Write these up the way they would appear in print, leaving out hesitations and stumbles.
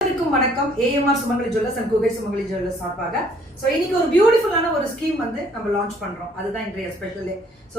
வணக்கம். AMR Sumangali jewellers and குகை சுமங்கலி jewellers சார்பாக இன்னைக்கு ஒரு பியூட்டிஃபுல்லான ஒரு ஸ்கீம் வந்து நம்ம லான்ச் பண்றோம். அதுதான் இன்றைய ஸ்பெஷலே.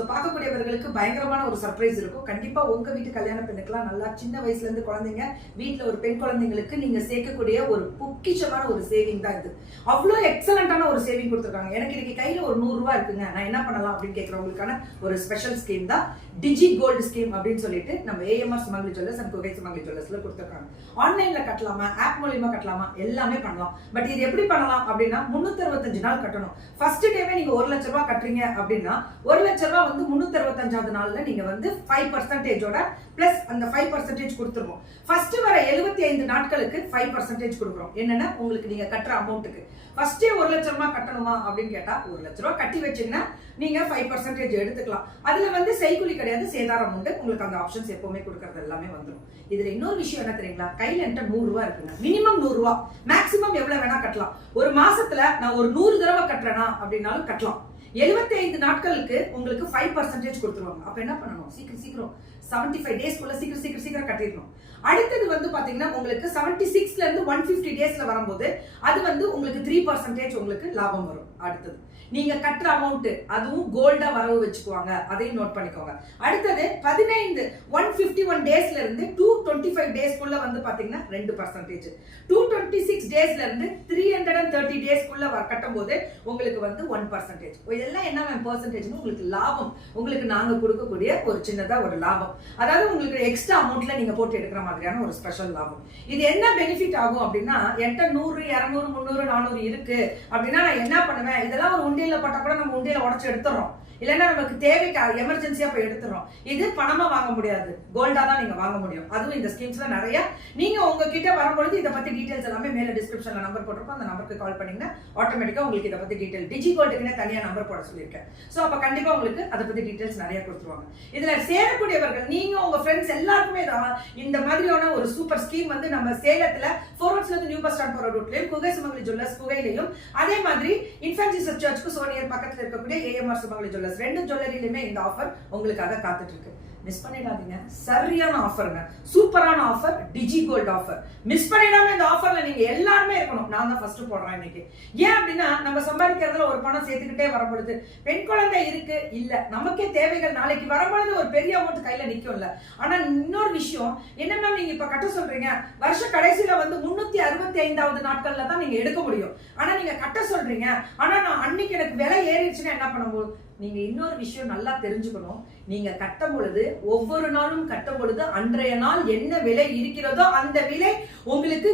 பார்க்கக்கூடியவர்களுக்கு பயங்கரமான ஒரு சர்ப்ரைஸ் இருக்கும். கண்டிப்பா உங்க வீட்டு கல்யாண பெண்ணுக்கெல்லாம் நல்லா சின்ன வயசுல இருந்து குழந்தைங்க வீட்டுல ஒரு பெண் குழந்தைங்களுக்கு நீங்க சேர்க்கக்கூடிய ஒரு பொக்கிஷமான ஒரு சேவிங் தான் இது. அவ்வளோ எக்ஸலண்டான ஒரு சேவிங் கொடுத்துருக்காங்க. எனக்கு இன்னைக்கு கையில ஒரு 100 ரூபாய் இருக்குங்க, நான் என்ன பண்ணலாம் அப்படின்னு கேட்கறவங்களுக்கான ஒரு ஸ்பெஷல் ஸ்கீம் தான் டிஜி கோல்டு ஸ்கீம் அப்படின்னு சொல்லிட்டு நம்ம AMR சுமங்கலி ஜுவல்லர்ஸ் அண்ட் குகை சுமங்கலி ஜுவல்லர்ஸ்ல கொடுத்துருக்காங்க. ஆன்லைன்ல கட்டலாமா, ஆப் மூலியமா கட்டலாமா, எல்லாமே பண்ணலாம். பட் இது எப்படி பண்ணலாம் அப்படின்னா 365 நாள் கட்டணும். ஃபர்ஸ்ட் டேவே நீங்க 1 லட்சம் ரூபாய் கட்டுறீங்க அப்படின்னா 1 லட்சம் ரூபாய் வந்து 365வது நாள்ல நீங்க வந்து 5% பிளஸ் அந்த 5% கொடுத்துருவோம். ஃபர்ஸ்ட் வர 75 நாட்களுக்கு 5% கொடுக்குறோம். என்னன்னா உங்களுக்கு நீங்க கட்டுற அமௌண்ட்டுக்கு ஃபர்ஸ்டே 1 லட்சம் ரூபாய் கட்டணுமா அப்படின்னு கேட்டா 1 லட்சம் ரூபாய் கட்டி வச்சீங்கன்னா நீங்க 5% எடுத்துக்கலாம். அதுல வந்து செய்கூலி கிடையாது, சேதாரம் உண்டு. உங்களுக்கு அந்த ஆப்ஷன்ஸ் எப்பவுமே கொடுக்கறது எல்லாமே வந்துடும். இதுல இன்னொரு விஷயம் என்ன தெரியுங்களா, கையில என்கிட்ட 100 ரூபாய் இருக்குங்க. மினிமம் 100 ரூபாய், மேக்ஸிமம் எவ்வளவு வேணா கட்டலாம். ஒரு மாசத்துல நான் ஒரு 100 தடவை கட்டுறேனா அப்படின்னாலும் கட்டலாம். 75 நாட்களுக்கு உங்களுக்கு 5% கொடுத்துருவாங்க. அப்ப என்ன பண்ணணும், சீக்கிரம் 75 டேஸ்க்குள்ள சீக்கிரம் கட்டிடணும். அடுத்தது வந்து பாத்தீங்கன்னா உங்களுக்கு 76ல இருந்து 150 டேஸ்ல வரும்போது அது வந்து உங்களுக்கு 3% உங்களுக்கு லாபம் வரும். அடுத்தது நீங்க கட்டுற அமௌண்ட் அதுவும் கோல்டா வரவு வச்சுக்குவாங்க, அதையும் நோட் பண்ணிக்கோங்க. அடுத்தது 151 டேஸ்ல இருந்து 225 டேஸ்க்குள்ள வந்து பாத்தீங்கன்னா 2%, 226 டேஸ்ல இருந்து 330 டேஸ்க்குள்ள கட்டும் போது உங்களுக்கு வந்து 1%. இதெல்லாம் என்ன பெர்சன்டேஜ், உங்களுக்கு லாபம், உங்களுக்கு நாங்க கொடுக்கக்கூடிய ஒரு சின்னதா ஒரு லாபம். அதாவது உங்களுக்கு எக்ஸ்ட்ரா அமௌண்ட்ல நீங்க போட்டு எடுக்கிற மாதிரியான ஒரு ஸ்பெஷல் லாபம். இது என்ன பெனிஃபிட் ஆகும் அப்படின்னா, என்கிட்ட 100, 200, 300, 400 இருக்கு அப்படின்னா நான் என்ன பண்ணுவேன், இதெல்லாம் ஒரு உண்டியல்ல போட்டா கூட நம்ம உண்டியல உடச்சு எடுத்துறோம், இல்லைன்னா நமக்கு தேவைக்கு எமர்ஜென்சியா போய் எடுத்துறோம். இது பணமா வாங்க முடியாது, கோல்டா தான் நீங்க வாங்க முடியும். அதுவும் இந்த ஸ்கீம்ஸ்ல நிறைய நீங்க உங்ககிட்ட வரும்பொழுது இதை பத்தி டீடைல்ஸ் எல்லாமே மேல டிஸ்கிரிப்ஷன்ல நம்பர் போட்டிருப்போம். அந்த நம்பருக்கு கால் பண்ணீங்கன்னா ஆட்டோமேட்டிக்கா உங்களுக்கு இதை பத்தி டீடைல், டிஜி கோல்டுக்குன்னு தனியா நம்பர் போட சொல்லியிருக்கேன். சோ அப்ப கண்டிப்பா உங்களுக்கு அதை பத்தி டீடைல்ஸ் நிறைய கொடுத்துருவாங்க. இதுல சேரக்கூடியவர்கள் நீங்க உங்க ஃப்ரெண்ட்ஸ் எல்லாருக்குமே இந்த மாதிரியான ஒரு சூப்பர் ஸ்கீம் வந்து நம்ம சேலத்துல 4 ரோட்ஸ்ல இருந்து நியூ பஸ் ஸ்டாண்ட் போற ரூட்லயும், குகை சுமங்கலி ஜுவல்லர்ஸ் குகையிலையும், அதே மாதிரி இன்ஃபன்ட் ஜீசஸ் சர்ச்சுக்கு சோனியர் பக்கத்துல இருக்கக்கூடிய AMR சுமங்கலி ஜுவல்லர்ஸ் 2 ஜுவல்லரியிலுமே இந்த ஆஃபர் உங்களுக்காக காத்துட்டு இருக்கு. மிஸ் பண்ணிடாதீங்க. சரியான ஆஃபருங்க, சூப்பரான ஆஃபர், டிஜி கோல்ட் ஆஃபர். மிஸ் பண்ணிடாம இந்த ஆஃபர்ல நீங்க எல்லாருமே இருக்கணும். நான் தான் ஃபர்ஸ்ட் போடுறேன் இன்னைக்கு. ஏன் அப்படின்னா நம்ம சம்பாதிக்கிறதுல ஒரு பணம் சேர்த்துக்கிட்டே வரும்பொழுது பெண் குழந்தை இருக்கு இல்ல, நமக்கே தேவைகள் நாளைக்கு வரும்பொழுது ஒரு பெரிய அமௌண்ட் கையில நிக்கும்ல. ஆனா இன்னொரு விஷயம் என்ன மேம், நீங்க இப்ப கட்ட சொல்றீங்க, வருஷ கடைசியில வந்து 365வது நாட்கள்ல தான் நீங்க எடுக்க முடியும். ஆனா நீங்க கட்ட சொல்றீங்க, ஆனா நான் அன்னைக்கு எனக்கு விலை ஏறிடுச்சுன்னா என்ன பண்ணும்போது, நீங்க இன்னொரு விஷயம் நல்லா தெரிஞ்சுக்கணும். நீங்க கட்டும் பொழுது ஒவ்வொரு நாளும் கட்டும் பொழுது அன்றைய நாள் என்ன விலை இருக்கிறதோ அந்த விலை உங்களுக்கு